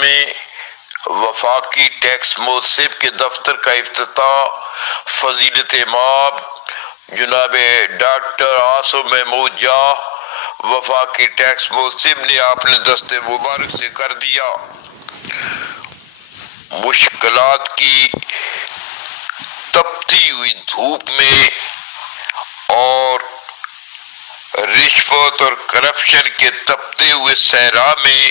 میں وفاقی ٹیکس محتسب کے دفتر کا افتتاح فضیلت امام جناب ڈاکٹر عاصم محمود جاہ وفاقی ٹیکس محتسب نے اپنے دست مبارک سے کر دیا۔ مشکلات کی تپتی ہوئی دھوپ میں اور رشوت اور کرپشن کے تپتے ہوئے صحرا میں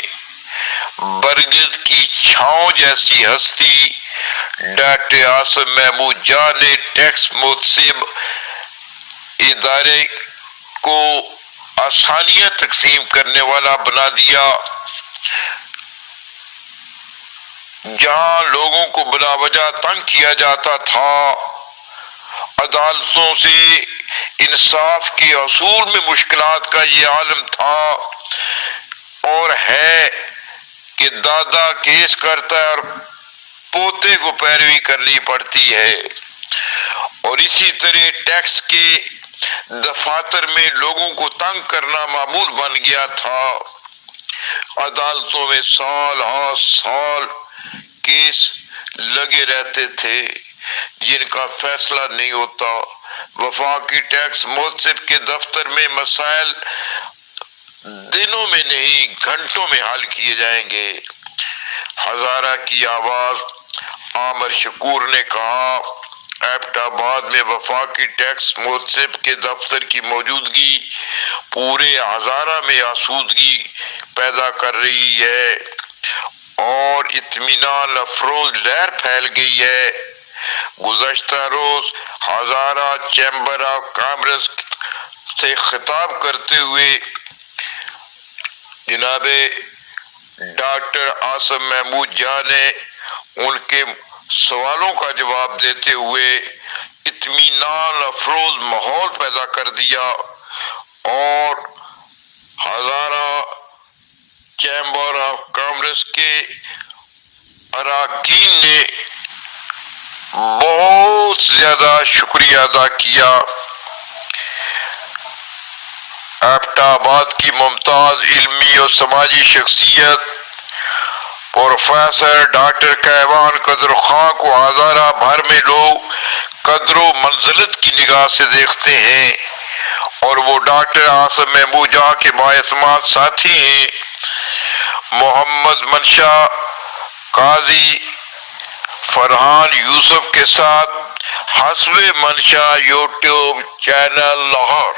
برگد کی چھاؤں جیسی ہستی ڈاکٹر عاصم محمود جاہ نے ٹیکس محتسب ادارے کو آسانیاں تقسیم کرنے والا بنا دیا۔ جہاں لوگوں کو بلا وجہ تنگ کیا جاتا تھا، عدالتوں سے انصاف کے حصول میں مشکلات کا یہ عالم تھا اور ہے کہ دادا کیس کرتا ہے اور پوتے کو پیروی کرنی پڑتی ہے، اور اسی طرح ٹیکس کے دفاتر میں لوگوں کو تنگ کرنا معمول بن گیا تھا۔ عدالتوں میں سال ہاں سال کیس لگے رہتے تھے جن کا فیصلہ نہیں ہوتا۔ وفاقی ٹیکس محتسب کے دفتر میں مسائل دنوں میں نہیں گھنٹوں میں حل کیے جائیں گے۔ ہزارہ کی آواز عامر شکور نے کہا، ایبٹ آباد میں وفاقی ٹیکس محتسب کے دفتر کی موجودگی پورے ہزارہ میں آسودگی پیدا کر رہی ہے اور اطمینان افروز لہر پھیل گئی ہے۔ گزشتہ روز ہزارہ چیمبر آف کامرس سے خطاب کرتے ہوئے جناب ڈاکٹر عاصم محمود جاہ نے ان کے سوالوں کا جواب دیتے ہوئے اطمینان افروز ماحول پیدا کر دیا اور ہزارہ چیمبر آف کامرس کے اراکین نے بہت زیادہ شکریہ ادا کیا۔ ایبٹ آباد کی ممتاز علمی اور سماجی شخصیت پروفیسر ڈاکٹر کیوان قدر خان کو ہزارہ بھر میں لوگ قدر و منزلت کی نگاہ سے دیکھتے ہیں اور وہ ڈاکٹر عاصم محمود جاہ کے بااعتماد ساتھی ہیں۔ محمد منشا قاضی فرحان یوسف کے ساتھ حسب منشا یوٹیوب چینل لاہور۔